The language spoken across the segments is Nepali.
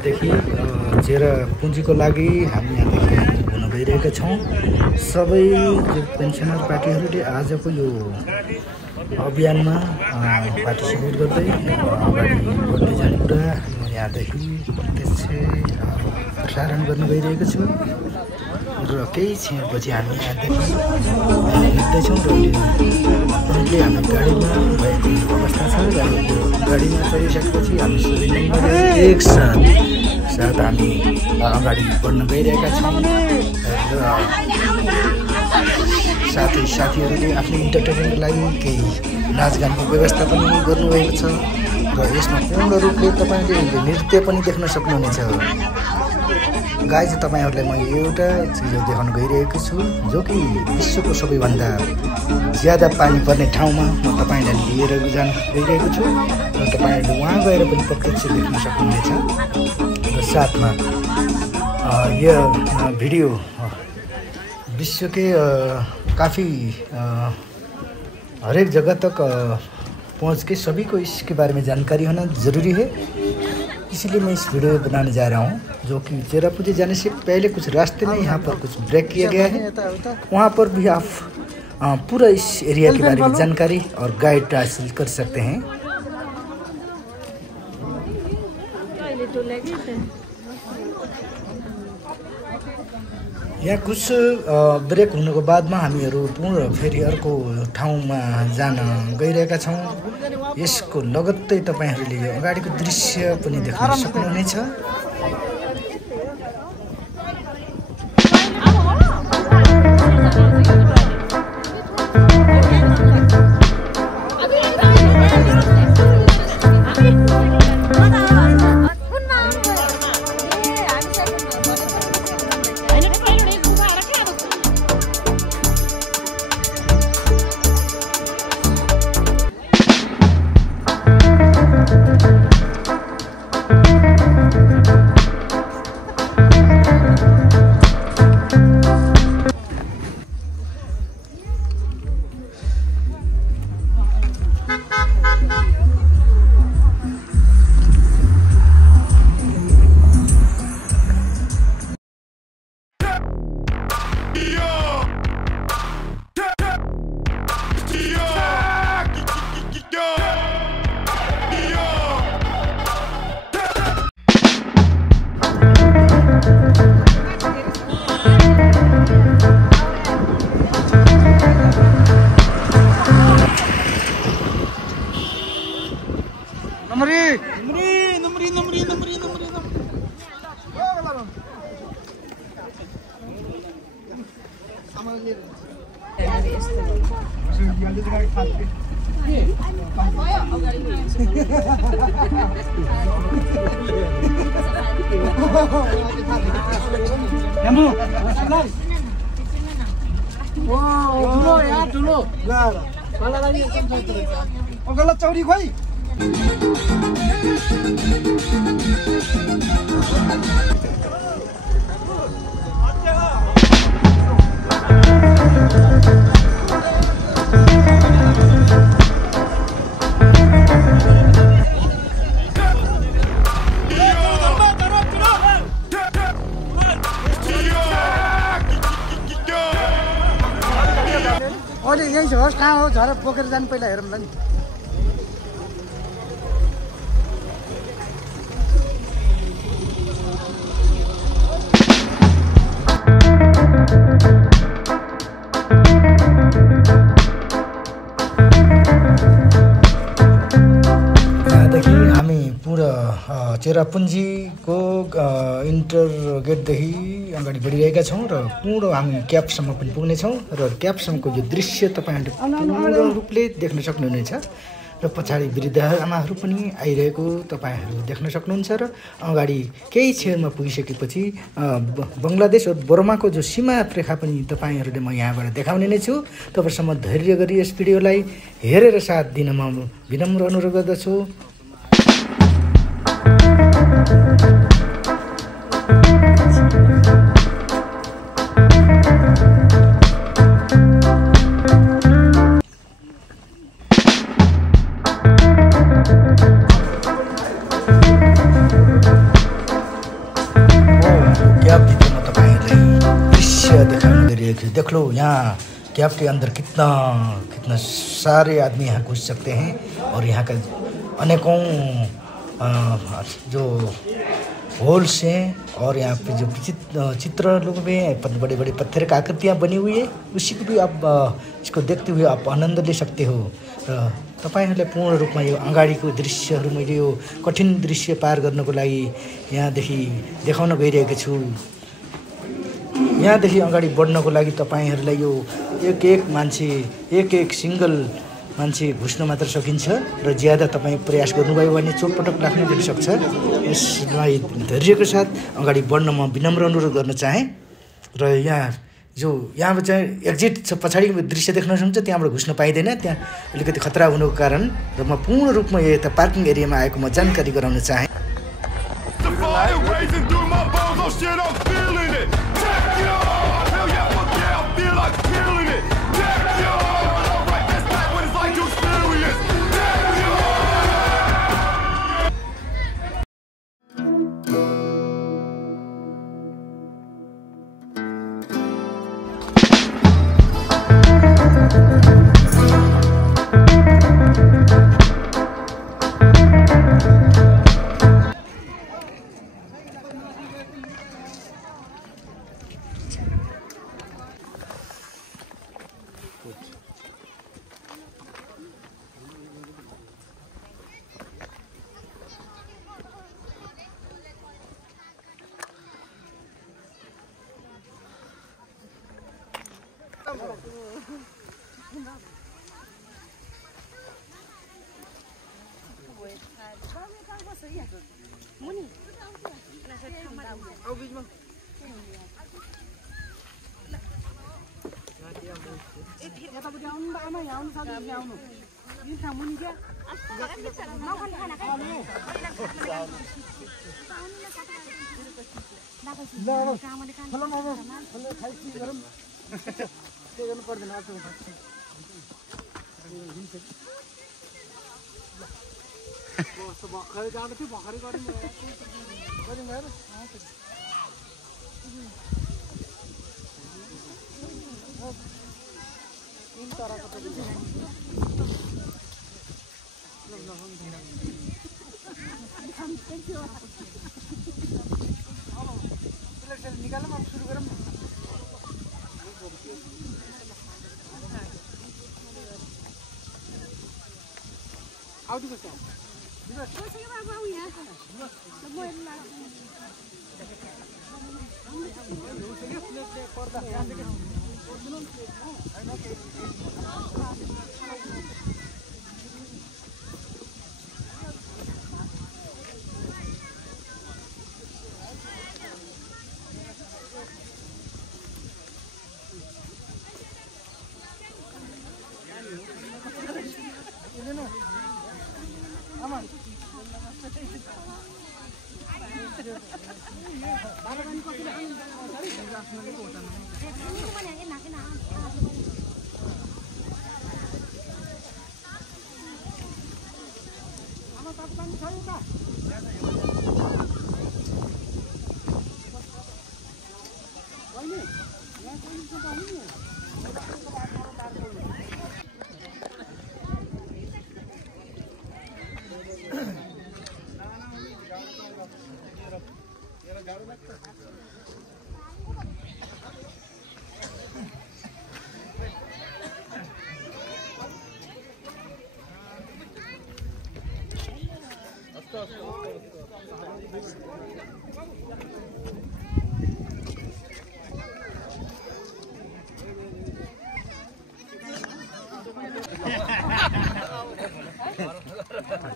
यहाँदेखि चेरापुञ्जीको लागि हामी यहाँदेखि घुम्न गइरहेका छौँ। सबै जो पेन्सनर पार्टीहरूले आजको यो अभियानमा पार्टिसिपेट गर्दै अगाडि बढ्दै जाने कुरा म यहाँदेखि प्रत्यक्ष प्रसारण गर्न गइरहेको छु र केही क्षणपछि हामी यहाँदेखि हिँड्दैछौँ र अहिले हाम्रो गाडीमा भएको अवस्था छ र गाडीमा चढिसकेपछि हामी एकसाथ हामी अगाडि बढ्न गइरहेका छौँ र साथीहरूले आफ्नो इन्टरटेनमेन्टको लागि केही नाचगानको व्यवस्था पनि गर्नुभएको छ र यसमा पूर्ण रूपले तपाईँले नृत्य पनि देख्न सक्नुहुनेछ। गाइज तपाईँहरूलाई म एउटा चिज देखाउन गइरहेको छु जो कि विश्वको सबैभन्दा ज्यादा पानी पर्ने ठाउँमा म तपाईँलाई लिएर जान गइरहेको छु र तपाईँहरूले वहाँ गएर पनि प्रत्यक्ष देख्न सक्नुहुनेछ। र साथमा यो भिडियो विश्वकै काफ़ी हर एक जगह तक पहुँच के सभी को इसके बारे में जानकारी होना ज़रूरी है, इसीलिए मैं इस वीडियो बनाने जा रहा हूँ। जो कि चेरापुंजी जाने से पहले कुछ रास्ते में यहाँ पर कुछ ब्रेक किया गया है, वहाँ पर भी आप पूरा इस एरिया के बारे में जानकारी और गाइड हासिल कर सकते हैं। यहाँ कुछ ब्रेक हुनुको बादमा हामीहरू पुनः फेरि अर्को ठाउँमा जान गइरहेका छौँ। यसको लगत्तै तपाईहरूले यो अगाडिको दृश्य पनि देख्न सक्नुहुनेछ। गलत चौरी खोइ अहिले यही छ होस् कहाँ हो झर बोकेर जानु पहिला हेरौँला नि। यहाँदेखि हामी पुरा चेरापुञ्जीको इन्टर गेटदेखि अगाडि बढिरहेका छौँ र पूर्ण हामी क्यापसम्म पनि पुग्नेछौँ र क्यापसम्मको यो दृश्य तपाईँहरूले पूर्ण रूपले देख्न सक्नुहुनेछ र पछाडि वृद्ध आमाहरू पनि आइरहेको तपाईँहरू देख्न सक्नुहुन्छ र अगाडि केही क्षणमा पुगिसकेपछि बङ्गलादेश र बर्माको जो सीमा रेखा पनि तपाईँहरूले म यहाँबाट देखाउने नै छु। तपाईँसम्म धैर्य गरी यस भिडियोलाई हेरेर साथ दिन म विनम्र अनुरोध गर्दछु। देख लो यहाँ कैब के अंदर कितना कितना सारे आदमी यहाँ घुस सकते हैं और यहाँ का अनेकों जो होल्स हैं और यहाँ पे जो चित्र लोग भी हैं, बड़े बड़े पत्थर की आकृतियाँ बनी हुई है, उसी को भी आप इसको देखते हुए आप आनंद ले सकते हो। र तपाईहरुले पूर्ण रूपमा यो अगाडिको दृश्यहरू मैले यो कठिन दृश्य पार गर्नको लागि यहाँदेखि देखाउन गइरहेको छु। यहाँदेखि अगाडि बढ्नको लागि तपाईहरुलाई यो एक एक मान्छे एक सिंगल मान्छे घुस्न मात्र सकिन्छ र ज्यादा तपाईँ प्रयास गर्नुभयो भने चोटपटक लाग्न पनि सक्छ। यसलाई धैर्यको साथ अगाडि बढ्न म विनम्र अनुरोध गर्न चाहे। र यहाँ चाहिँ एक्जिट छ, पछाडिको दृश्य देख्न सक्नुहुन्छ, त्यहाँबाट घुस्न पाइँदैन, त्यहाँ अलिकति खतरा हुनुको कारण र म पूर्ण रूपमा यता पार्किङ एरियामा आएको म जानकारी गराउन चाहे।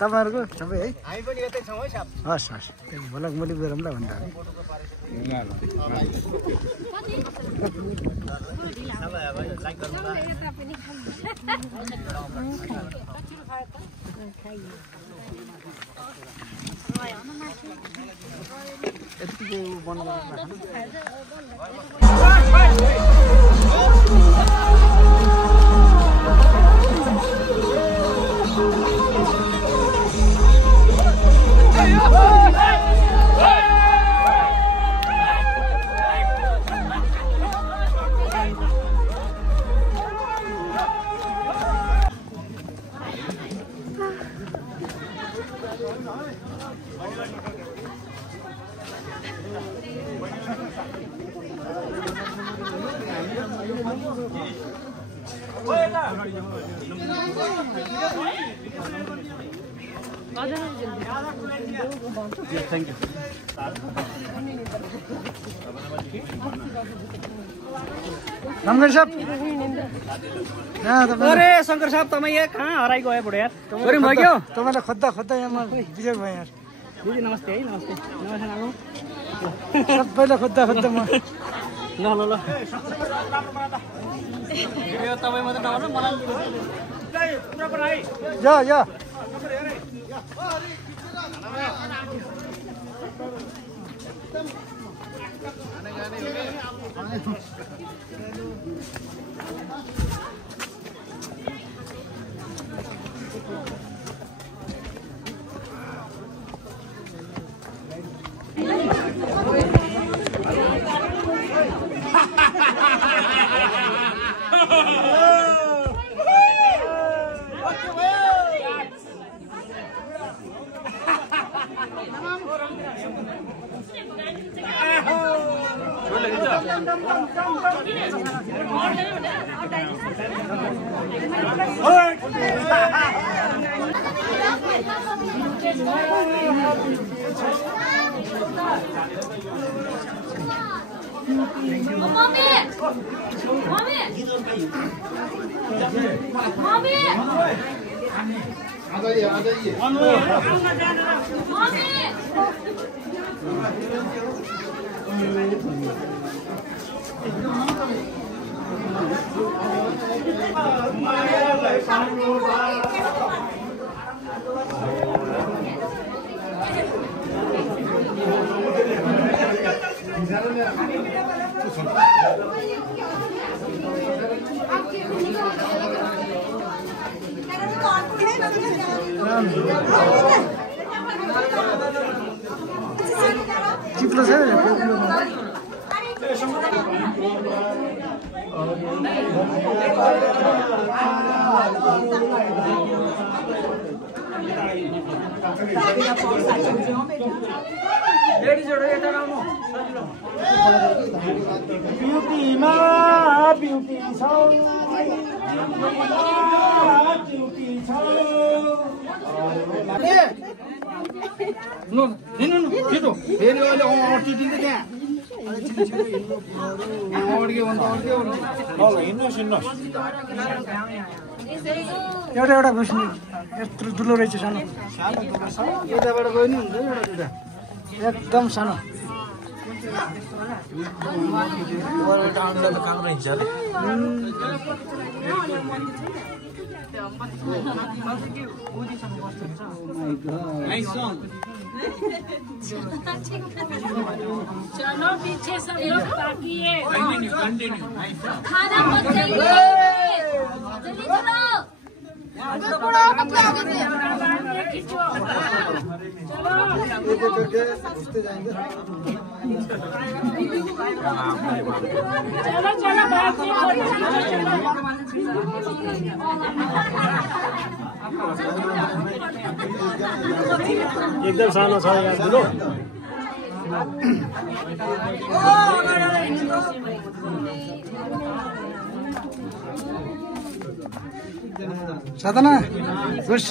तपाईहरुको सबै है, हामी पनि यतै छौं है साहब। हस् हस्, भलक मुली गरौँला भन्दा थ्याङ्क यू रमगन साहब अरे शङ्कर साहब तपाईँ यहाँ कहाँ हराइ गयो बुढो यार छोरी भयो तपाईँलाई खोज्दा खोज्दा यहाँ बिजोग भएँ यार दिदी नमस्ते है नमस्ते नमस्ते नानु सबैलाई खोज्दा खोज्दा म ल ल ल तपाईँ मात्रै नभन्नु मलाई या चिप्लो छ ब्युटीमा ब्युटी छ छिटो फेरि अहिले अटिदिन्छ त्यहाँ एउटा एउटा घुस्ने यत्रो ठुलो रहेछ सानो यताबाट गयो नि हुन्छ एउटा दुइटा एकदम सानो काम रहन्छ अरे चलो पीछे सब लोग ताकिए खाना मत जाइए जल्दी चलो चलो एकदम सानो छ यहाँ ठुलो साधना घुस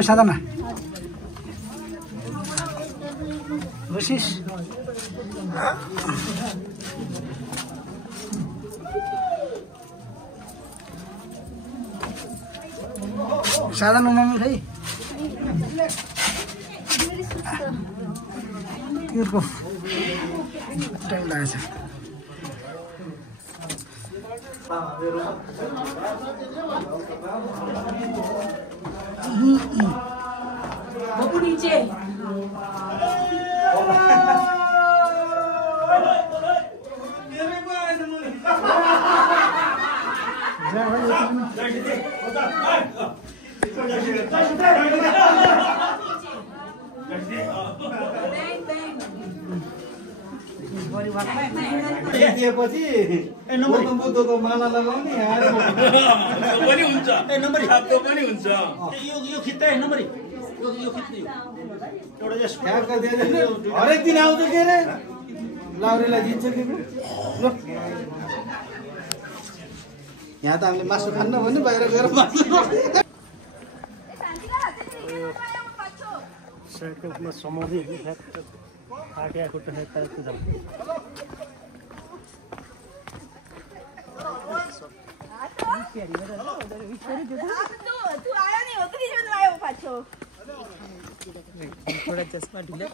साधना घुसिस साधना मम्मी खै तिम्रो टाइम लागेछ बबू नीचे दिएपछि गौतम बुद्धको माला लगाउने पनि हुन्छ नम्बरी हातको पनि हुन्छ यो खिच्दै नम्बरी यो खिच्दै एउटा हरेक दिन आउँछ के अरे लाउरेलाई जित्छ के ल यहाँ त हामीले मासु खान्न भने बाहिर गएर मासु थोड़ा चश्मा ढीला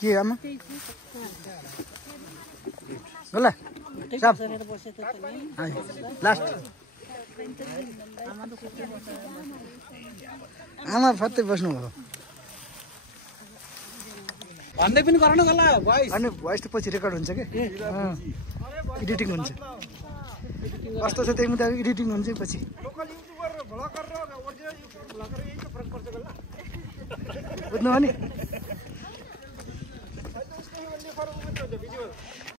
के आमा गला साप लास्ट आमा फत्तै बस्नु भयो भन्दै पनि गर्न गल्ला भोइस अनि भोइस त पछि रेकर्ड हुन्छ के एडिटिङ हुन्छ कस्तो छ त्यही मुद्दा एडिटिङ हुन्छ पछि बुझ्नु हो नि